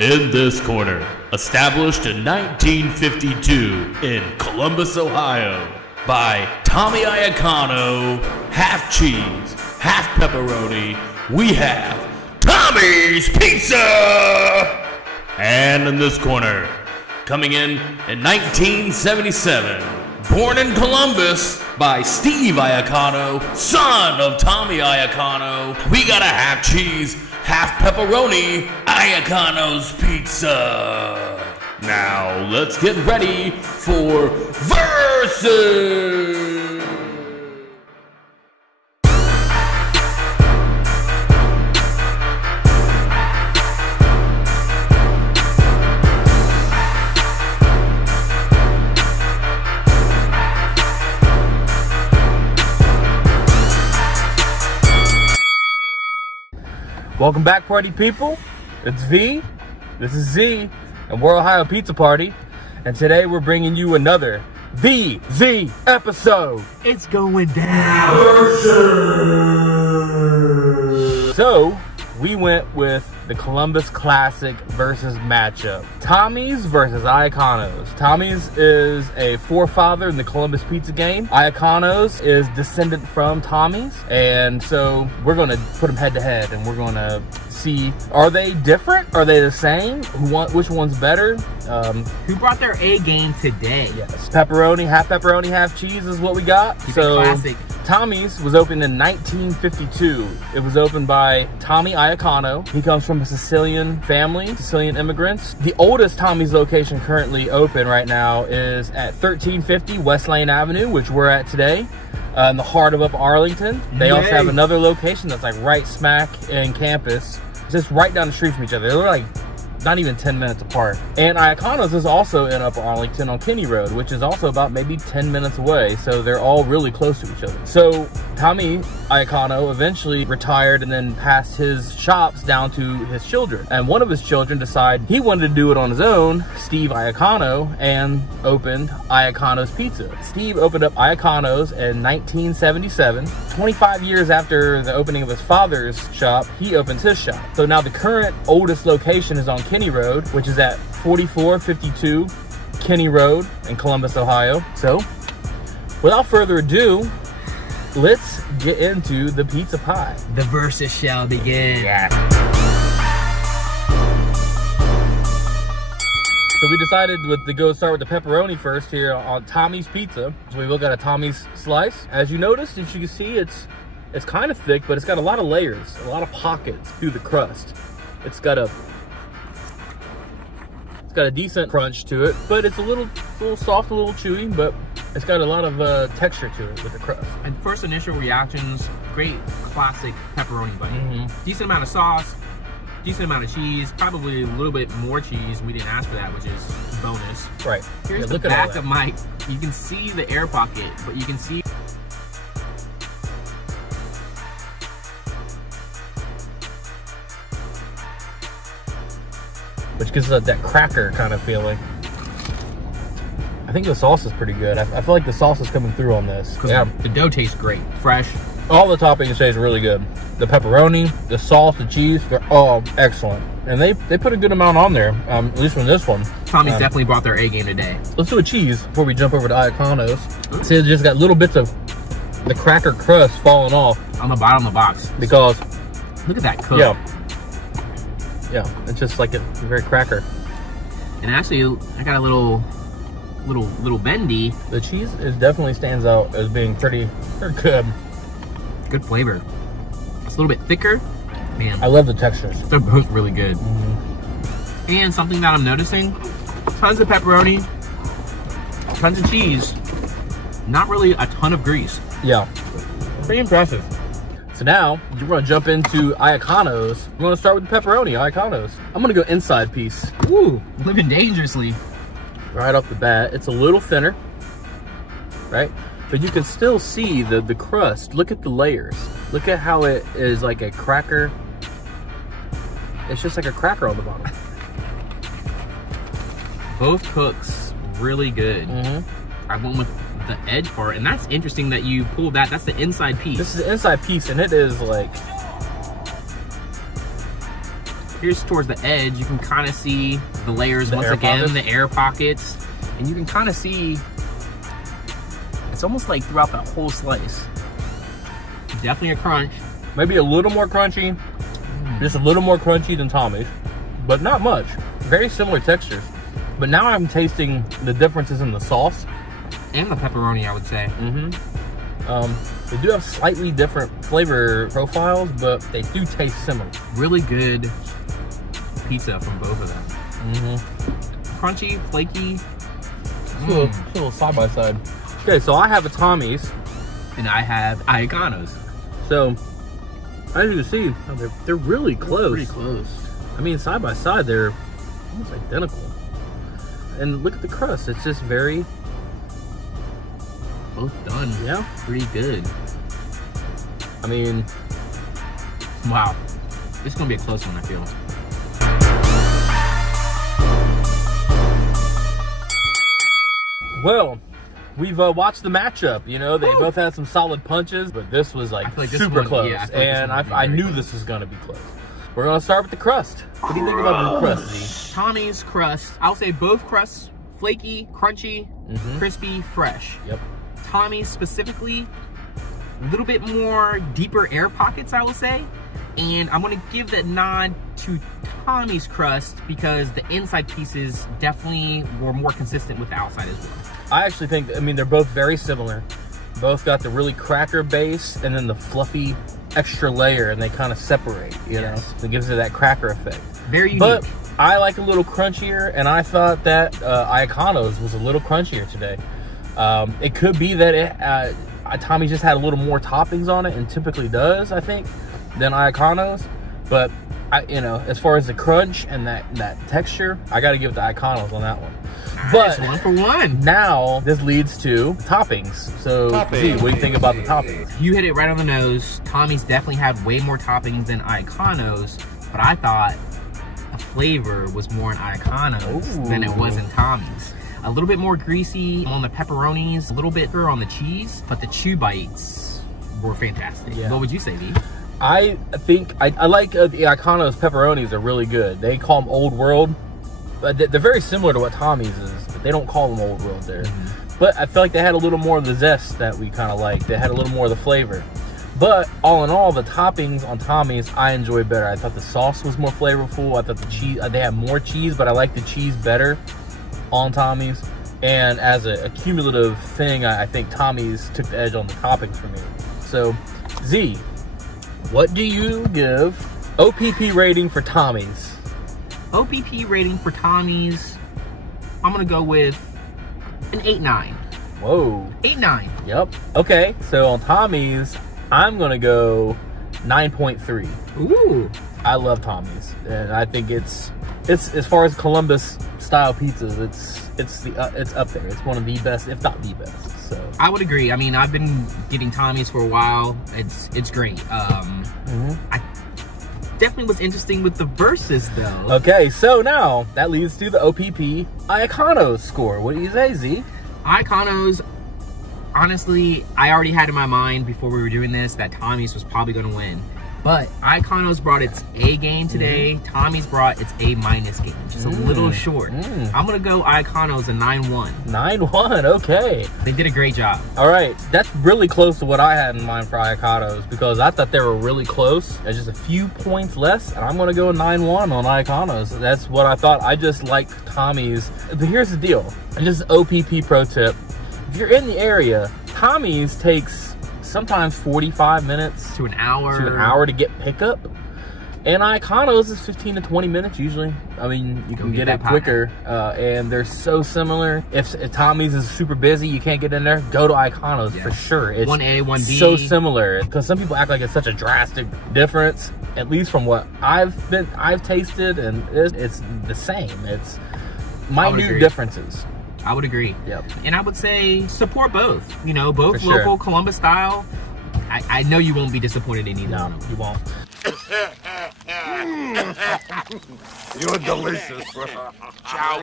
In this corner, established in 1952 in Columbus, Ohio, by Tommy Iacono, half cheese, half pepperoni, we have Tommy's Pizza! And in this corner, coming in 1977, born in Columbus by Steve Iacono, son of Tommy Iacono, we got a half cheese, half pepperoni, Iacono's Pizza. Now let's get ready for VERZUZ! Welcome back, party people. It's V, this is Z, and we're Ohio Pizza Party. And today we're bringing you another VZ episode. It's going down. So, we went with the Columbus Classic versus matchup. Tommy's versus Iacono's. Tommy's is a forefather in the Columbus pizza game. Iacono's is descendant from Tommy's. And so we're gonna put them head to head and we're gonna see, are they different? Are they the same? Which one's better? Who brought their A game today? Yes, pepperoni, half cheese is what we got. Keep it classic. Tommy's was opened in 1952. It was opened by Tommy Iacono. He comes from a Sicilian family, Sicilian immigrants. The oldest Tommy's location currently open right now is at 1350 West Lane Avenue, which we're at today, in the heart of Upper Arlington. They also have another location that's like right smack in campus, just right down the street from each other. They're like not even 10 minutes apart. And Iacono's is also in Upper Arlington on Kinney Road, which is also about maybe 10 minutes away. So they're all really close to each other. So Tommy Iacono eventually retired and then passed his shops down to his children. And one of his children decided he wanted to do it on his own, Steve Iacono, and opened Iacono's Pizza. Steve opened up Iacono's in 1977. 25 years after the opening of his father's shop, he opens his shop. So now the current oldest location is on Kinney Road, which is at 4452 Kinney Road in Columbus, Ohio. So, without further ado, let's get into the pizza pie. The versus shall begin. Yeah. So we decided to start with the pepperoni first here on Tommy's Pizza. So we look at a Tommy's slice. As you notice, as you can see, it's kind of thick, but it's got a lot of layers, a lot of pockets through the crust. It's got a decent crunch to it, but it's a little soft, a little chewy, but it's got a lot of texture to it with the crust. And first initial reactions, great classic pepperoni bite. Decent amount of sauce, decent amount of cheese, probably a little bit more cheese. We didn't ask for that, which is bonus. Right. Here's the back of my, you can see the air pocket, but you can see which gives us that cracker kind of feeling. I think the sauce is pretty good. I feel like the sauce is coming through on this. Yeah, the dough tastes great, fresh. All the toppings taste really good. The pepperoni, the sauce, the cheese, they're all excellent. And they put a good amount on there, at least from this one. Tommy's definitely brought their A game today. Let's do a cheese before we jump over to Iacono's. See, it's just got little bits of the cracker crust falling off. On the bottom of the box. Because, look at that cook. Yeah, it's just like a very cracker. And actually, I got a little bendy. The cheese definitely stands out as being pretty good. Good flavor. It's a little bit thicker. Man, I love the textures. They're both really good. And something that I'm noticing, tons of pepperoni, tons of cheese, not really a ton of grease. Yeah, pretty impressive. So now, we're gonna jump into Iacono's. We're gonna start with the pepperoni, Iacono's. I'm gonna go inside piece. Ooh, living dangerously. Right off the bat, it's a little thinner, right? But you can still see the crust. Look at the layers. Look at how it is like a cracker. It's just like a cracker on the bottom. Both cooks really good. I went with the edge part, and that's interesting that you pulled that. That's the inside piece. This is the inside piece, and it is like Here's towards the edge. You can kind of see the layers once again, the air pockets. And you can kind of see, it's almost like throughout that whole slice. Definitely a crunch. Maybe a little more crunchy. Just a little more crunchy than Tommy's, but not much. Very similar textures. But now I'm tasting the differences in the sauce. And the pepperoni, I would say. They do have slightly different flavor profiles, but they do taste similar. Really good pizza from both of them. Crunchy, flaky. It's a little side by side. Okay, so I have a Tommy's. And I have Iaconos. So, as you can see, they're really close. Pretty close. I mean, side by side, they're almost identical. And look at the crust. It's just very... Both done. Yeah. Pretty good. I mean... Wow. It's going to be a close one, I feel. Well, we've watched the matchup. You know, they both had some solid punches, but this was like super close. Yeah, and I knew this was going to be close. We're going to start with the crust. What do you think about the crust, Z? Tommy's crust, I'll say both crusts, flaky, crunchy, crispy, fresh. Yep. Tommy's specifically, a little bit more deeper air pockets, I will say. And I'm going to give that nod to Tommy's crust because the inside pieces definitely were more consistent with the outside as well. I actually think, I mean, they're both very similar. Both got the really cracker base and then the fluffy extra layer, and they kind of separate, you know? It gives it that cracker effect. Very unique. But I like a little crunchier, and I thought that Iacono's was a little crunchier today. It could be that Tommy just had a little more toppings on it, and typically does, I think, than Iacono's. But you know, as far as the crunch and that texture, I got to give it to Iacono's on that one. But one for one. Now this leads to toppings. So, Z, what do you think about the toppings? You hit it right on the nose. Tommy's definitely had way more toppings than Iacono's, but I thought the flavor was more in Iacono's than it was in Tommy's. A little bit more greasy on the pepperonis, a little bit on the cheese, but the chew bites were fantastic. Yeah. What would you say, V? I think I like the Iacono's pepperonis are really good. They call them Old World. They're very similar to what Tommy's is, but they don't call them Old World there. But I feel like they had a little more of the zest that we kind of like. They had a little more of the flavor. But all in all, the toppings on Tommy's I enjoyed better. I thought the sauce was more flavorful. I thought the cheese, they had more cheese, but I like the cheese better on Tommy's. And as a cumulative thing, I think Tommy's took the edge on the toppings for me. So, Z, what do you give OPP rating for Tommy's? OPP rating for Tommy's, I'm gonna go with an 8.9. Whoa. 8.9. Yep. Okay, so on Tommy's, I'm gonna go 9.3. Ooh. I love Tommy's, and I think it's as far as Columbus style pizzas, it's up there. It's one of the best, if not the best. So I would agree. I mean, I've been getting Tommy's for a while. It's great. I definitely was interesting with the VERZUZ though. Okay, so now that leads to the OPP Iacono's score. What do you say, Z? Iacono's, honestly, I already had in my mind before we were doing this that Tommy's was probably going to win. But Iacono's brought its A game today. Tommy's brought its A- game, just a little short. I'm gonna go Iacono's a 9.1. 9.1, okay. They did a great job. All right, that's really close to what I had in mind for Iacono's because I thought they were really close. There's just a few points less, and I'm gonna go 9.1 on Iacono's. That's what I thought. I just like Tommy's. But here's the deal, and just OPP pro tip. If you're in the area, Tommy's takes sometimes 45 minutes to an hour to get pickup, and Iacono's is 15 to 20 minutes usually. I mean, you can get it quicker, and they're so similar. If Tommy's is super busy, you can't get in there, go to Iacono's for sure. It's 1A, 1B. So similar because some people act like it's such a drastic difference. At least from what I've tasted, and it's the same. It's minute differences. I would agree. Yep. And I would say support both. You know, both local Columbus style. I know you won't be disappointed in either one of them. You won't. You're delicious. Ciao.